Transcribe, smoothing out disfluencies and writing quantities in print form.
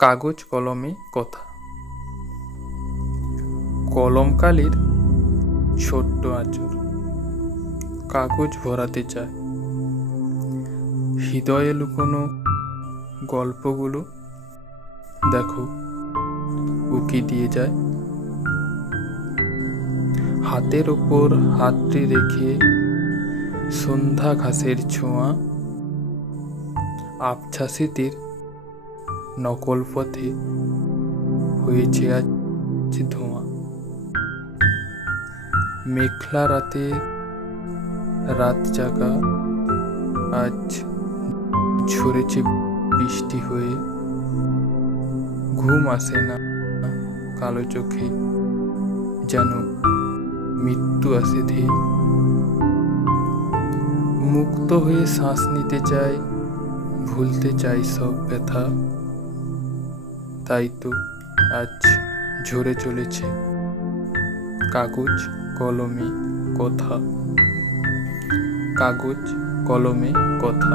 কাগজ কলমে কথা। কলমকালির ছোট্ট আঁচড় কাগজ ভরাতে চায়। হৃদয়ে লুকোনো গল্পগুলো দেখো উকি দিয়ে যায়। হাতের ওপর হাতটি রেখে সন্ধ্যা ঘাসের ছোঁয়া, আবছা স্মৃতির নকল পথে হয়েছে আজ ধোঁয়া। মেঘলা রাতে রাত জাগা আজ ঝরেছে বৃষ্টি হয়ে। ঘুম আসে না কালো চোখে, যেন মৃত্যু আসে ধেয়ে। মুক্ত হয়ে শ্বাস নিতে চাই, ভুলতে চাই সব ব্যথা। তাই তো আজ ঝরে চলেছে কাগজ কলমে কথা। কাগজ কলমে কথা।